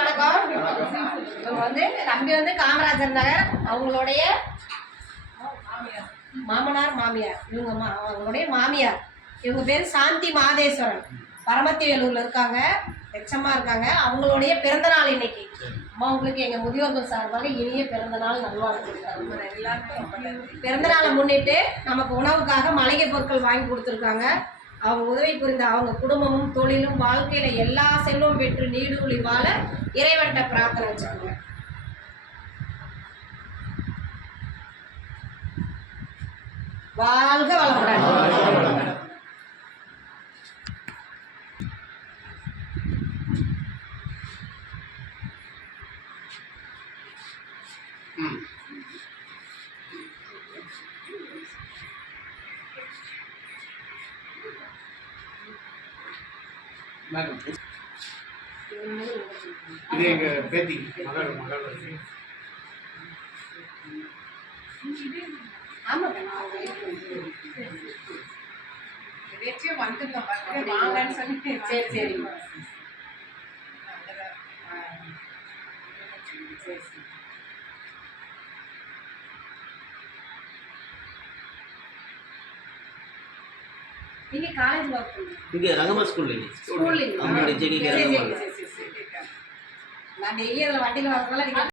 அனைவருக்கும் வணக்கம். இவங்க வந்து தம்பி வந்து காமராஜர் நகர், அவங்களுடைய மாமனார் மாமியார், இவங்க அவங்களுடைய மாமியார். இவங்க பேர் சாந்தி மாதேஸ்வரன், பரமத்திவேலூர்ல இருக்காங்க, எச்சமா இருக்காங்க. அவங்களுடைய பிறந்த நாள் இன்னைக்கு. அம்மா உங்களுக்கு எங்க முதியோர்கள் சார்பாக இனிய பிறந்த நாள் நல்வாழ்த்துக்கள். பிறந்த நாளை முன்னிட்டு நமக்கு உணவுக்காக மளிகை பொருட்கள் வாங்கி கொடுத்துருக்காங்க. அவங்க உதவி புரிந்த அவங்க குடும்பமும் தொழிலும் வாழ்க்கையில எல்லா செல்வம் பெற்று நீடூழி வாழ இறைவன்கிட்ட பிரார்த்தனை வச்சுக்கோங்க. வாழ்க வளமுடன். இது எங்க பேத்தி மகள் வாங்கன்னு சொல்லி சரி சரி நீங்க காலேஜ் ஒர்க் பண்ணுங்க. இங்க ரங்கம்மா ஸ்கூல்ல ஸ்கூல்ல அவங்க ஜெகி நான் டெய்லி அதுல வண்டியில வரதுனால